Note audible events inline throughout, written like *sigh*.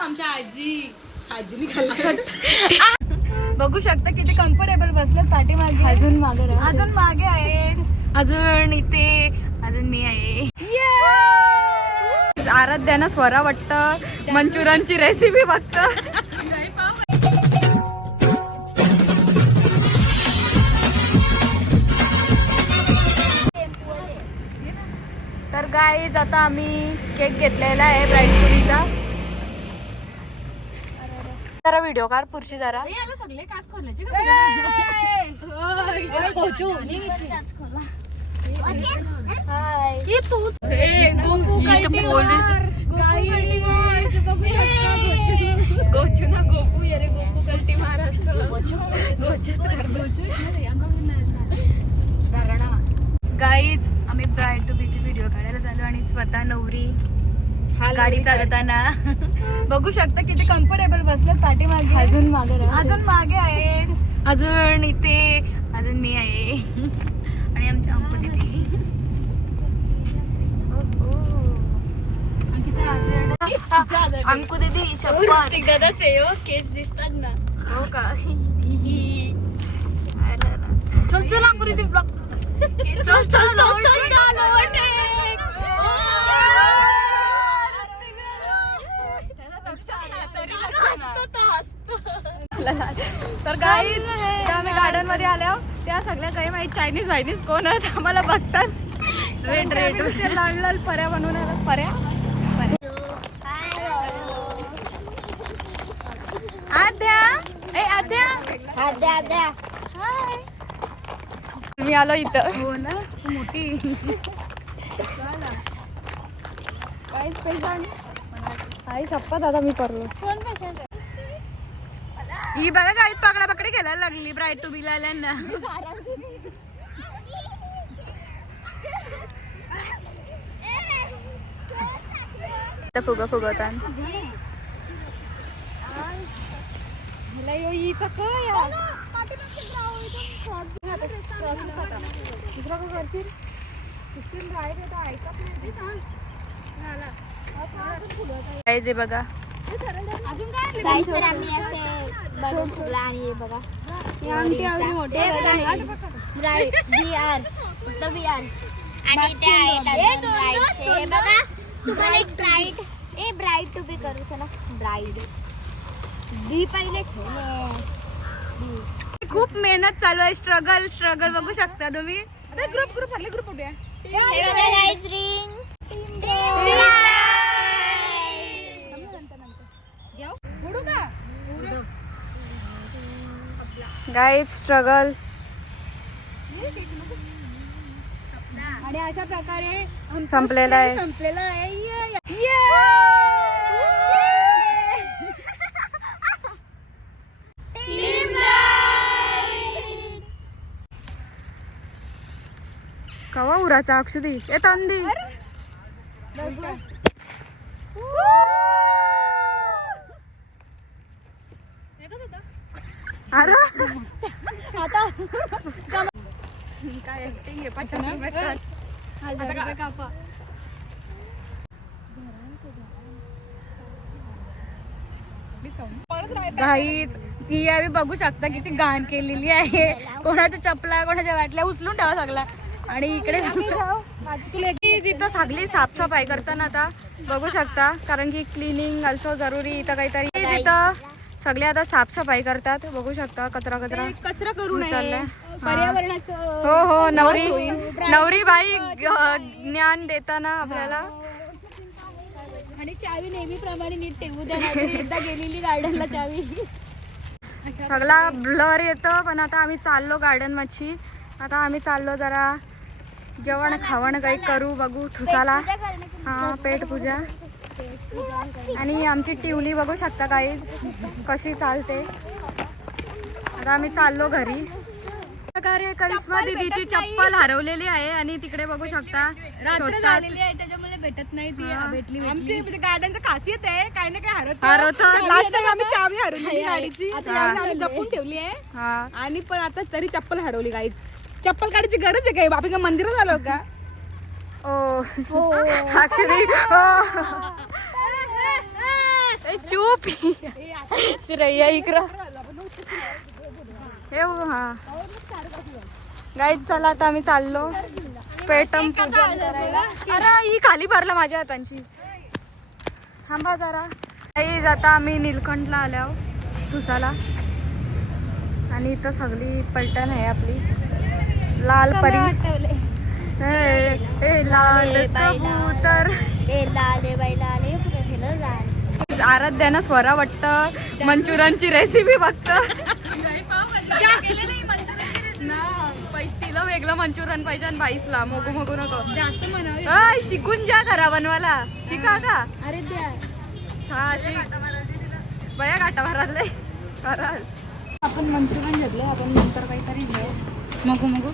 आमच्या आजी आजीने खाल्ला बघू शकता किती कम्फर्टेबल बसलं पाठीमागे अजून मागे. अजून मागे आहे अजून इथे अजून मी आहे. आराध्याना स्वरा वाटतं मंचुरांची रेसिपी बघतं. गाईज आता आम्ही केक घेतलेला आहे ब्राईडपुरीचा जरा व्हिडिओ कार पुरशी जरा. सगळे काच खोलायचे गोचू ना गोपू ये रे गोपू कल्टी मार गाईज आम्ही ब्राईड टू बीची व्हिडिओ काढायला चालू आणि स्वतः नवरी गाडी चालवताना. *laughs* बघू शकता किती कम्फर्टेबल बसलं पाठीमागे. अजून मागे. अजून मागे आहे अजून इथे. अजून मी आहे. *laughs* आणि आमची अंकु दिदी. *laughs* अंकु दिदी शपथ. केस दिसतात ना. हो का? चल चल अंकुरी ती ब्लॉग चल चल चल तर काही आम्ही गार्डनमध्ये आल्या त्या सगळ्या काही माहिती चायनीज वायनीज कोण आहेत आम्हाला बघतात. रेड रेड लाल लाल पर्या बनवून आल्या. पर्या आद्या. ए आद्या. हाय मी आलो इथं. हो ना मोठी. काय स्पेशल आई शपथ आता मी करलो. ही बघा काही पकडा पकडी खेळायला लागली ब्राईट टू बी आल्यांना फुगा फुगवतान काय जे बघा. गाईस तर आम्ही असे बनवून ठेवला आणि हे बघा. ब्राईट बी आर फक्त बी आर आणि ते आहेत अजून bright चे. हे बघा. तुम्हाला एक bright A bright to be करू चला ब्राईट बी पहिले ठेवले. खूप मेहनत चालू आहे स्ट्रगल स्ट्रगल बघू शकता तुम्ही. ग्रुप ग्रुप सगळे ग्रुप हे गाईड स्ट्रगल आणि अशा प्रकारे संपलेला आहे. संपलेला आहे. उराचा अक्षदी ए तंदी. अरे. काय acting आहे, पचास रुपये काढ. गाईत ती बघू शकता किती घाण केलेली आहे. कोणाच्या चपला कोणाच्या वाटल्या उचलून ठेवा सगळा. आणि इकडे तुला तिथं सगळी साफसफाई करताना आता बघू शकता कारण की क्लिनिंग ऑल्सो जरुरी इथं काहीतरी. तिथं सगळे आता साफसफाई करतात बघू शकता कचरा कचरा कचरा करू नये. उचललाय. पर्यावरणाचं हो हो नवरी नवरी बाई ज्ञान देताना आपल्याला. आणि चावी नेहमीप्रमाणे नीट ठेवू द्या एकदा गेलेली गार्डनला चावी. सगळा ब्लर येतं पण आता आम्ही चाललो गार्डन मच्छी. आता आम्ही चाललो जरा जेवण खावण काही करू बघू ठुसाला. हा पेट पूजा. आणि आमची टिवली बघू शकता काही कशी चालते. आता आम्ही चाललो घरी. प्रकारे करिश्मा दीदीची चप्पल हरवलेली आहे आणि तिकडे बघू शकता रात्र शोधतात. झालेली आहे त्याच्यामुळे भेटत नाही ती. हा. भेटली आमची गार्डनचं खासियत आहे काही ना काही हरवतो हरवतं. लास्ट टाइम आम्ही चावी हरवली गाडीची. आता. यावेळी आम्ही जपून ठेवली आहे. हा. आणि पण आता तरी चप्पल हरवली गाईच चप्पल काढायची गरज आहे काय? आपण का मंदिरात आलो का? ओ. अक्षरी ओ ए, चूप. श्रेया इकडं. हे हा. गाईत चला आता आम्ही चाललो. पेटम. अरे ही खाली भरला माझ्या हातांची. थांबा जरा. गाईज आता आम्ही निलकंठला आल्या ठुसाला आणि इथं सगळी पलटण आहे आपली. लाल परी. ए, लाल. कबूतर. ए लाले बाई लाले पुढे गेलं लाल. आराध्यानं स्वरा वाटतं मंचुरियनची रेसिपी बघत तिला वेगळं मंचुरियन पाहिजे आणि बाईसला. मोगू मोगू नको. जास्त शिकून जा घरा बनवायला. शिका का? अरे हा शिक. बया काटा भराले कराल. आपण मंचुरियन घेतलं आपण नंतर काहीतरी घेऊ. मगू मगू.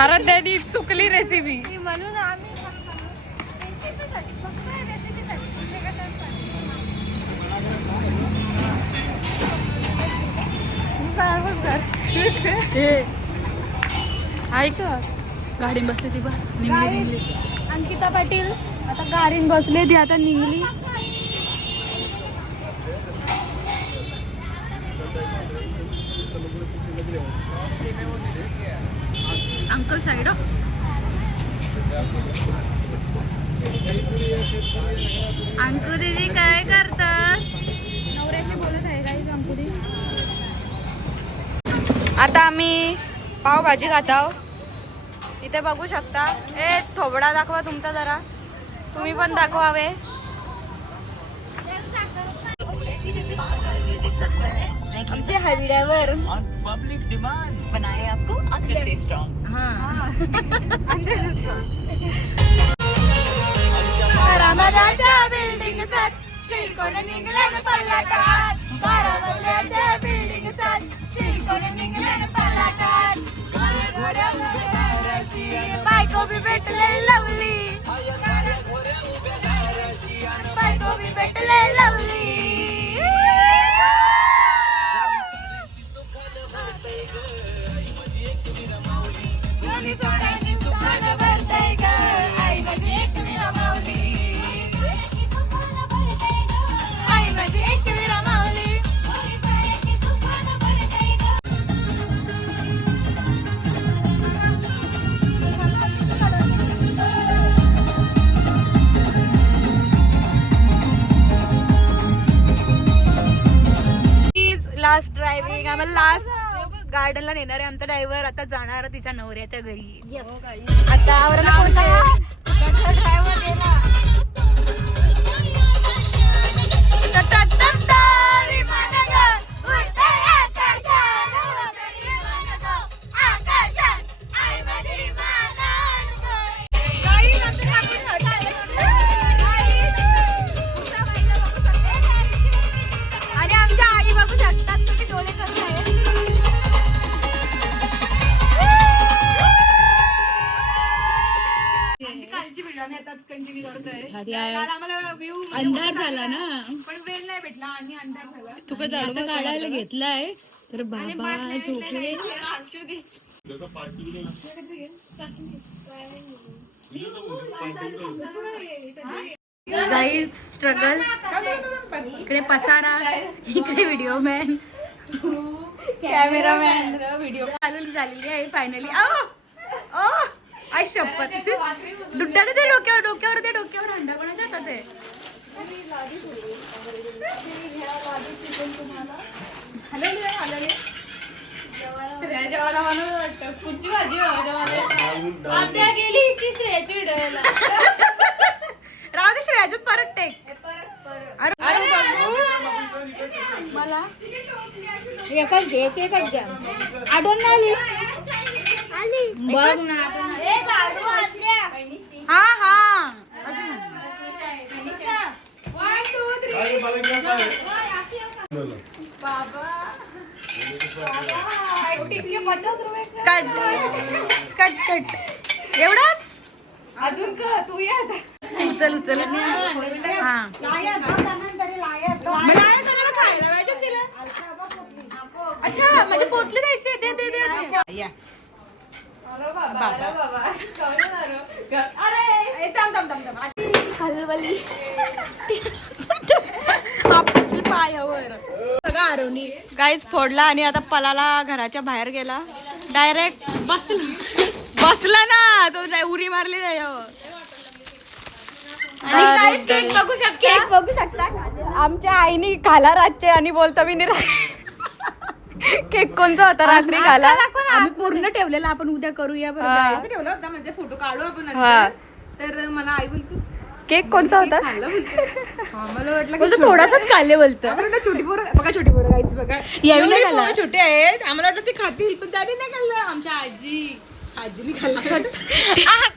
आराध्यानी चुकली रेसिपी म्हणून आम्ही ऐक. गाडी बसली ती बा. निघली निघली अंकिता पाटील आता गाडीन बसले ती आता निघली अंकल साईड अंकू दीदी काय करतात नवऱ्याशी बोलत आहे काही आता आम्ही पावभाजी खात आहो इथे बघू शकता. ए थोबडा दाखवा तुमचा जरा. तुम्ही पण दाखवावे. हरड्यावर डिमांड बनाए आपको अंदर से स्ट्रॉन्ग बारामतीच्या बिल्डिंग सात शिरकोण निघल्यान पल्लाटात बारामतीच्या बिल्डिंग सात निघल्यान पल्लाटात उभ्या बायको बी भेटले लवली बायको बी भेटले लवली लास्ट ड्रायव्हिंग आम्हाला लास्ट गार्डनला नेणार आहे आमचा ड्रायव्हर आता जाणार तिच्या नवऱ्याच्या घरी. आता? ड्रायव्हर व्ह्यू अंधार झाला ना. पण वेळ नाही भेटला आणि अंधार झाला. तू काय झाडू काढायला घेतलाय. तर बाबा झोपले. गाईज स्ट्रगल इकडे पसारा. इकडे व्हिडिओ मॅन कॅमेरामॅन व्हिडिओ चालू झालेली आहे फायनली ओ! ओ! आय शपथ. दुट्टा ते डोक्यावर डोक्यावर ते डोक्यावर हंडा पण जातात ते. राहू दे श्रेयाच परत टेक अरे. मला? एकच घे एक एकच घ्या. आठवण नाही आली? बघ ना हा हा. Cut cut cut. एवढाच? अजून का तू या उचल हा. अच्छा माझे पोतले द्यायचे दे दे दे, गाईज फोडला आणि आता पलाला घराच्या बाहेर गेला. डायरेक्ट बसला. बसला ना. तो नाही उरी मारली त्याच्यावर केक बघू शकता? केक बघू शकता? आमच्या आईने खाला रातचे आणि बोलता मी नाही केक कोणता होता? रात्री खाला आम्ही पूर्ण ठेवलेला आपण उद्या करूया बरं हा. ठेवलं होता म्हणजे फोटो काढू आपण हा. तर मला आई बोलते केक कोणता होता? खाल्लं बोलते. हा, मला थोडासाच खाल्ले बोलतो. छोटी पोरं बघा छोटी पोरं गाईच बघा. यावी नाही एवढी खाल्लं. पोरं छोटी आहेत. आम्हाला वाटलं ते खातील पण त्याने नाही खाल्लं. आमच्या आजी आजीने खाल्लं. *laughs*